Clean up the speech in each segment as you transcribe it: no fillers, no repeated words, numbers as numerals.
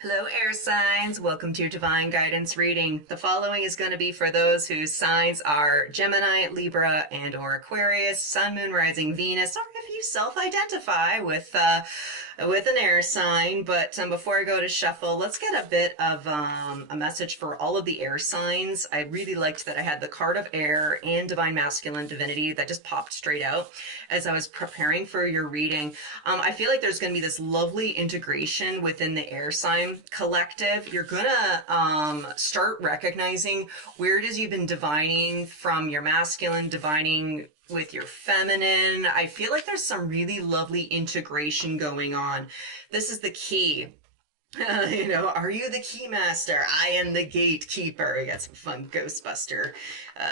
Hello, air signs. Welcome to your divine guidance reading. The following is going to be for those whose signs are Gemini, Libra, and or Aquarius, Sun, Moon, Rising, Venus, or if you self-identify with an air sign. But before I go to shuffle, let's get a bit of a message for all of the air signs. I really liked that I had the card of air and divine masculine divinity that just popped straight out as I was preparing for your reading. I feel like there's going to be this lovely integration within the air sign collective. You're gonna start recognizing where it is you've been divining from your masculine, divining with your feminine. I feel like there's some really lovely integration going on. This is the key. Are you the key master? I am the gatekeeper. We got some fun Ghostbuster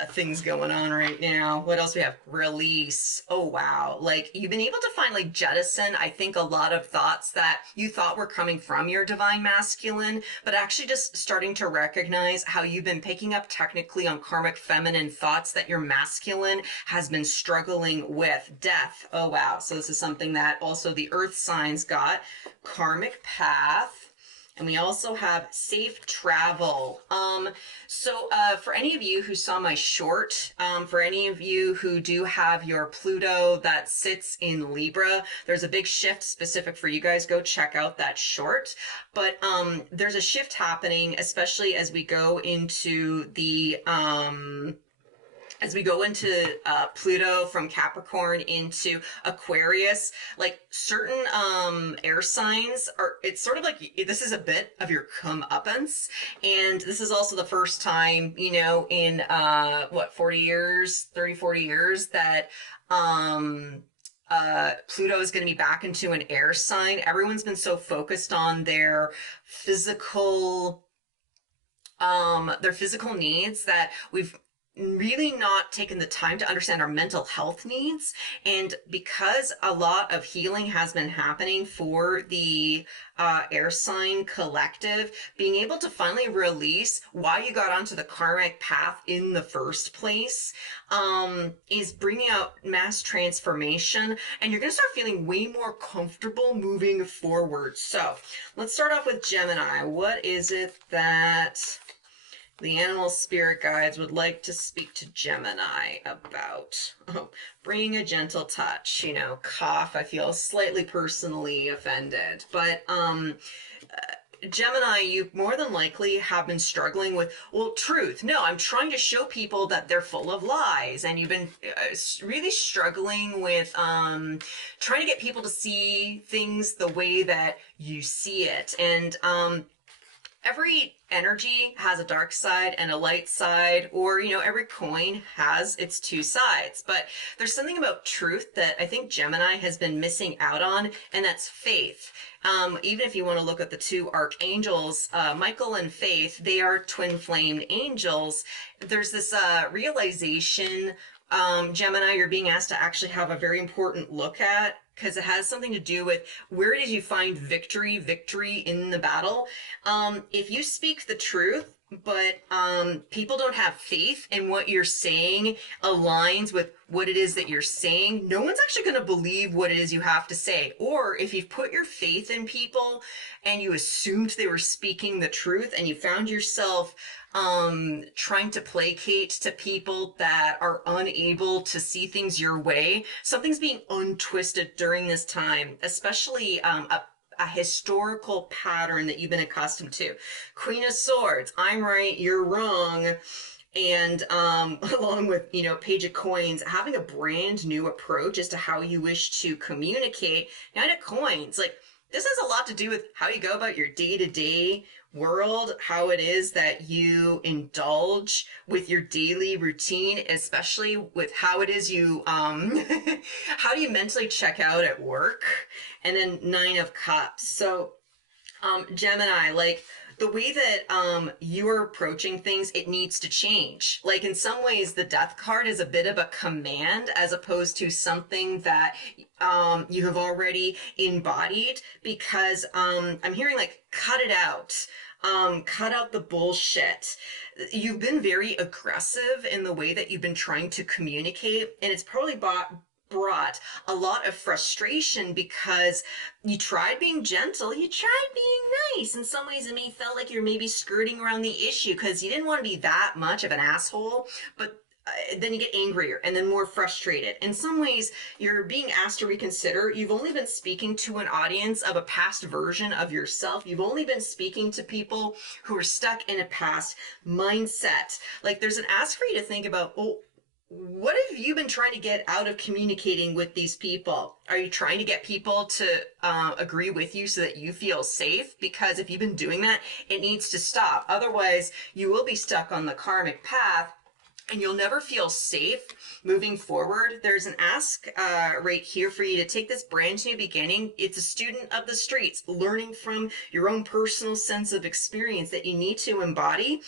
things going on right now. What else we have? Release. Oh, wow. Like, you've been able to finally jettison, I think, a lot of thoughts that you thought were coming from your divine masculine, but actually just starting to recognize how you've been picking up technically on karmic feminine thoughts that your masculine has been struggling with. Death. Oh, wow. So this is something that also the earth signs got. Karmic path. And we also have safe travel. For any of you who saw my short, for any of you who do have your Pluto that sits in Libra, there's a big shift specific for you guys. Go check out that short. But there's a shift happening, especially as we go into the Pluto from Capricorn into Aquarius, like certain air signs it's sort of like this is a bit of your comeuppance, and this is also the first time, in 40 years, 40 years that Pluto is going to be back into an air sign. Everyone's been so focused on their physical needs that we've really not taken the time to understand our mental health needs. And because a lot of healing has been happening for the air sign collective, being able to finally release why you got onto the karmic path in the first place is bringing out mass transformation, and you're going to start feeling way more comfortable moving forward. So let's start off with Gemini. What is it that the animal spirit guides would like to speak to Gemini about? Bringing a gentle touch, cough. I feel slightly personally offended, but Gemini, you more than likely have been struggling with, truth. No, I'm trying to show people that they're full of lies, and you've been really struggling with trying to get people to see things the way that you see it. And every energy has a dark side and a light side, or, every coin has its two sides. But there's something about truth that I think Gemini has been missing out on, and that's faith. Even if you want to look at the two archangels, Michael and Faith, they are twin flamed angels. There's this realization, Gemini, you're being asked to actually have a very important look at, because it has something to do with where did you find victory in the battle. If you speak the truth, but people don't have faith in what you're saying aligns with what it is that you're saying, no one's actually going to believe what it is you have to say. Or if you've put your faith in people and you assumed they were speaking the truth, and you found yourself trying to placate to people that are unable to see things your way, something's being untwisted during this time, especially a historical pattern that you've been accustomed to. Queen of Swords, I'm right, you're wrong. And along with, Page of Coins, having a brand new approach as to how you wish to communicate. Knight of Coins, like, this has a lot to do with how you go about your day-to-day world, how it is that you indulge with your daily routine, especially with how it is you, how do you mentally check out at work? And then Nine of Cups. So, Gemini, like, the way that you're approaching things, it needs to change. Like, in some ways, the Death card is a bit of a command as opposed to something that you have already embodied, because I'm hearing, like, cut it out. Cut out the bullshit. You've been very aggressive in the way that you've been trying to communicate, and it's probably brought a lot of frustration because you tried being gentle, you tried being nice. In some ways, it may felt like you're maybe skirting around the issue because you didn't want to be that much of an asshole, but then you get angrier and then more frustrated. In some ways, you're being asked to reconsider. You've only been speaking to an audience of a past version of yourself. You've only been speaking to people who are stuck in a past mindset. Like, there's an ask for you to think about, oh, what have you been trying to get out of communicating with these people? Are you trying to get people to agree with you so that you feel safe? Because if you've been doing that, it needs to stop. Otherwise, you will be stuck on the karmic path and you'll never feel safe moving forward. There's an ask right here for you to take this brand new beginning. It's a student of the streets, learning from your own personal sense of experience that you need to embody.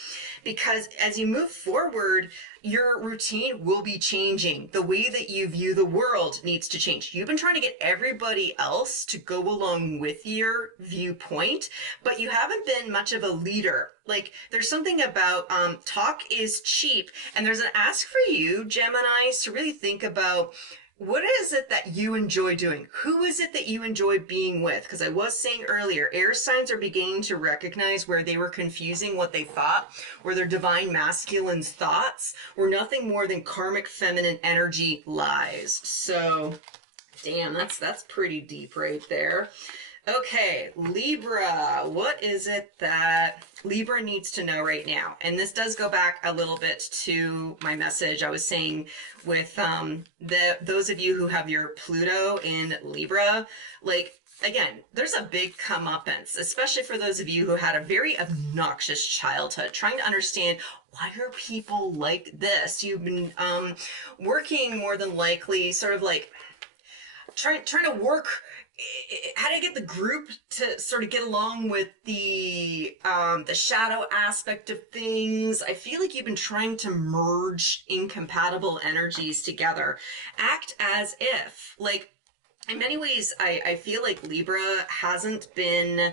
Because as you move forward, your routine will be changing. The way that you view the world needs to change. You've been trying to get everybody else to go along with your viewpoint, but you haven't been much of a leader. Like, there's something about talk is cheap, and there's an ask for you, Geminis, to really think about what is it that you enjoy doing? Who is it that you enjoy being with? Because I was saying earlier, air signs are beginning to recognize where they were confusing what they thought, where their divine masculine's thoughts were nothing more than karmic feminine energy lies. So, damn, that's pretty deep right there. Okay, Libra, what is it that Libra needs to know right now? And this does go back a little bit to my message I was saying with those of you who have your Pluto in Libra. Like, again, there's a big comeuppance, especially for those of you who had a very obnoxious childhood, trying to understand, why are people like this? You've been working more than likely, sort of like trying to work. How do I get the group to sort of get along with the shadow aspect of things? I feel like you've been trying to merge incompatible energies together. Act as if, like, in many ways, I feel like Libra hasn't been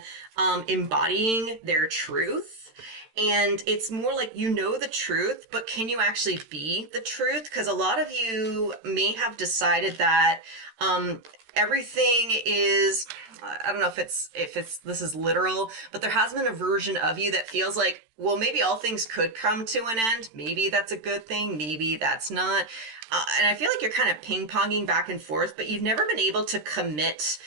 embodying their truth. And it's more like, you know the truth, but can you actually be the truth? Because a lot of you may have decided that everything is, I don't know if it's this is literal, but there has been a version of you that feels like, well, maybe all things could come to an end. Maybe that's a good thing. Maybe that's not. And I feel like you're kind of ping-ponging back and forth, but you've never been able to commit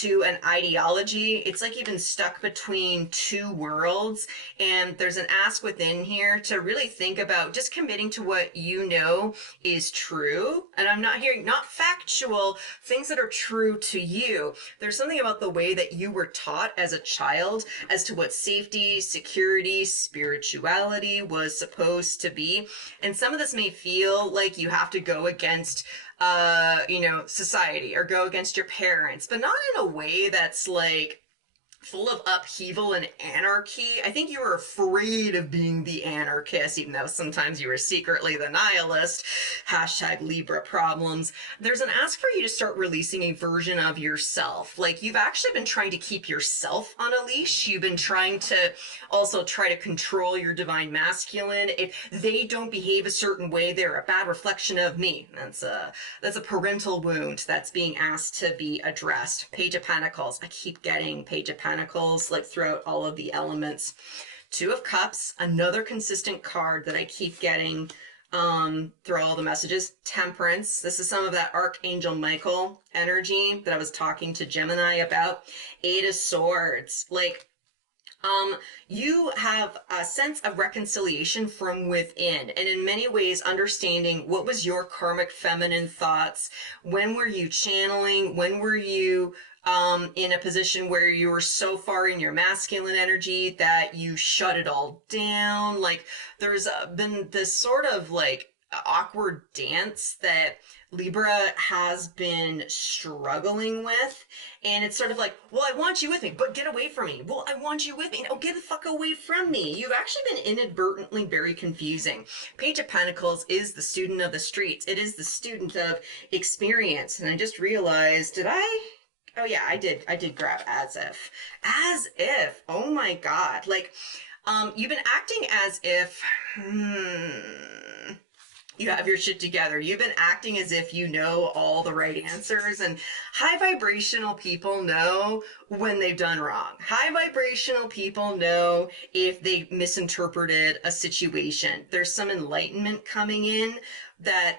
to an ideology. It's like you've been stuck between two worlds, and there's an ask within here to really think about just committing to what you know is true. And I'm not hearing, not factual, things that are true to you. There's something about the way that you were taught as a child as to what safety, security, spirituality was supposed to be. And some of this may feel like you have to go against society or go against your parents, but not in a way that's like full of upheaval and anarchy. I think you were afraid of being the anarchist, even though sometimes you were secretly the nihilist. Hashtag Libra problems. There's an ask for you to start releasing a version of yourself. Like, you've actually been trying to keep yourself on a leash. You've been trying to also try to control your divine masculine. If they don't behave a certain way, they're a bad reflection of me. That's a parental wound that's being asked to be addressed. Page of Pentacles. I keep getting Page of Pentacles like throughout all of the elements. Two of Cups, another consistent card that I keep getting through all the messages. Temperance. This is some of that Archangel Michael energy that I was talking to Gemini about. Eight of Swords. Like, you have a sense of reconciliation from within, and in many ways understanding what was your karmic feminine thoughts. When were you channeling? When were you in a position where you were so far in your masculine energy that you shut it all down? Like, there's been this sort of like awkward dance that Libra has been struggling with, and it's sort of like, well, I want you with me, but get away from me. Well, I want you with me. No, get the fuck away from me. You've actually been inadvertently very confusing. Page of Pentacles is the student of the streets. It is the student of experience. And I just realized, oh yeah, I did grab as if. As if. Oh my God. Like, you've been acting as if, You have your shit together. You've been acting as if you know all the right answers, and high vibrational people know when they've done wrong. High vibrational people know if they misinterpreted a situation. There's some enlightenment coming in that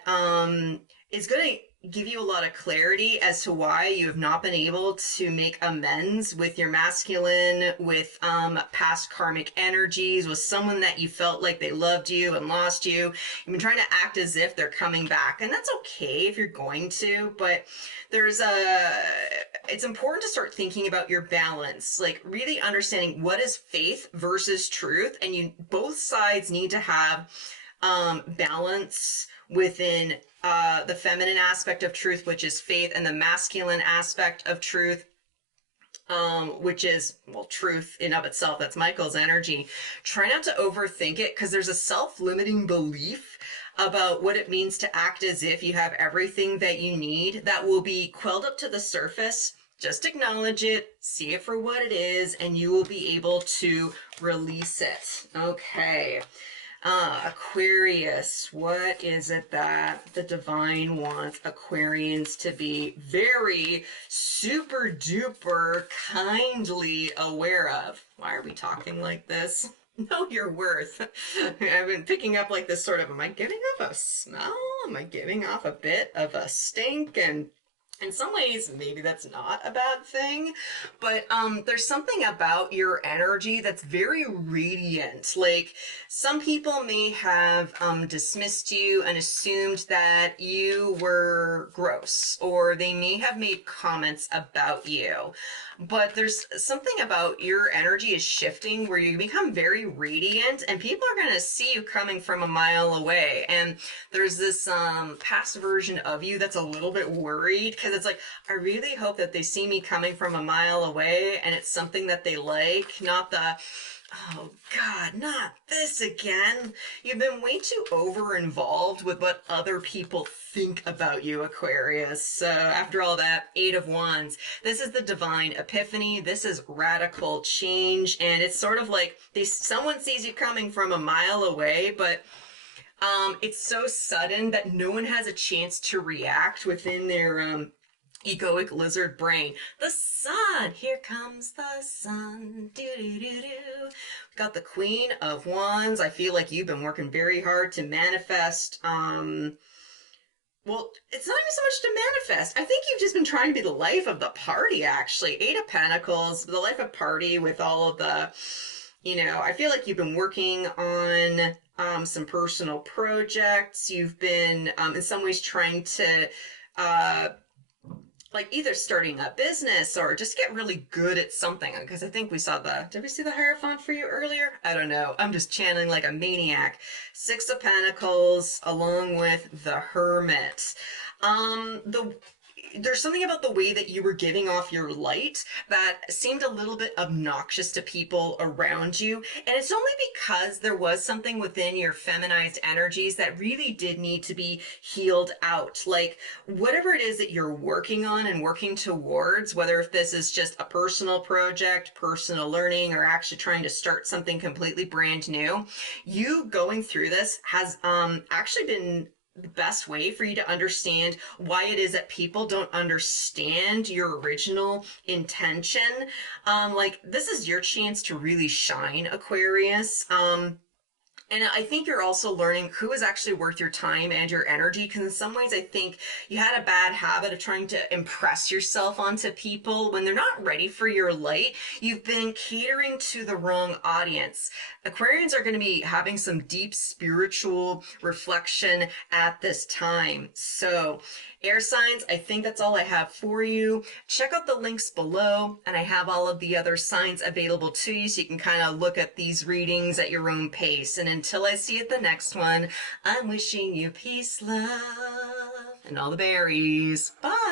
is going to give you a lot of clarity as to why you have not been able to make amends with your masculine, with past karmic energies, with someone that you felt like they loved you and lost you. You've been trying to act as if they're coming back, and that's okay if you're going to, but it's important to start thinking about your balance, like really understanding what is faith versus truth, and both sides need to have balance within the feminine aspect of truth, which is faith, and the masculine aspect of truth, which is, well, truth in of itself. That's Michael's energy. Try not to overthink it, because there's a self-limiting belief about what it means to act as if you have everything that you need that will be quelled up to the surface. Just acknowledge it, see it for what it is, and you will be able to release it. Okay. Aquarius, what is it that the divine wants Aquarians to be very super duper kindly aware of? Why are we talking like this? Know your worth. I've been picking up like this sort of, am I giving off a smell? Am I giving off a bit of a stink? And in some ways, maybe that's not a bad thing, but there's something about your energy that's very radiant. Like, some people may have dismissed you and assumed that you were gross, or they may have made comments about you. But there's something about your energy is shifting where you become very radiant, and people are going to see you coming from a mile away. And there's this past version of you that's a little bit worried, because it's like, I really hope that they see me coming from a mile away and it's something that they like, not the, oh God, not this again. You've been way too over-involved with what other people think about you, Aquarius. So after all that, 8 of Wands, this is the divine epiphany. This is radical change. And it's sort of like someone sees you coming from a mile away, but it's so sudden that no one has a chance to react within their egoic lizard brain. The sun, here comes the sun. Do do do do. Got the Queen of Wands. I feel like you've been working very hard to manifest. Well, it's not even so much to manifest. I think you've just been trying to be the life of the party, actually. 8 of Pentacles, the life of party with all of the, I feel like you've been working on some personal projects. You've been, in some ways, trying to like either starting a business or just get really good at something. Because I think we saw did we see the Hierophant for you earlier? I don't know. I'm just channeling like a maniac. 6 of Pentacles along with the Hermit. There's something about the way that you were giving off your light that seemed a little bit obnoxious to people around you. And it's only because there was something within your feminized energies that really did need to be healed out. Like, whatever it is that you're working on and working towards, whether if this is just a personal project, personal learning, or actually trying to start something completely brand new, you going through this has actually been the best way for you to understand why it is that people don't understand your original intention. Like, this is your chance to really shine, Aquarius. And I think you're also learning who is actually worth your time and your energy, because in some ways I think you had a bad habit of trying to impress yourself onto people when they're not ready for your light. You've been catering to the wrong audience. Aquarians are going to be having some deep spiritual reflection at this time. So, air signs, I think that's all I have for you. Check out the links below, and I have all of the other signs available to you so you can kind of look at these readings at your own pace. And until I see you at the next one, I'm wishing you peace, love, and all the berries. Bye!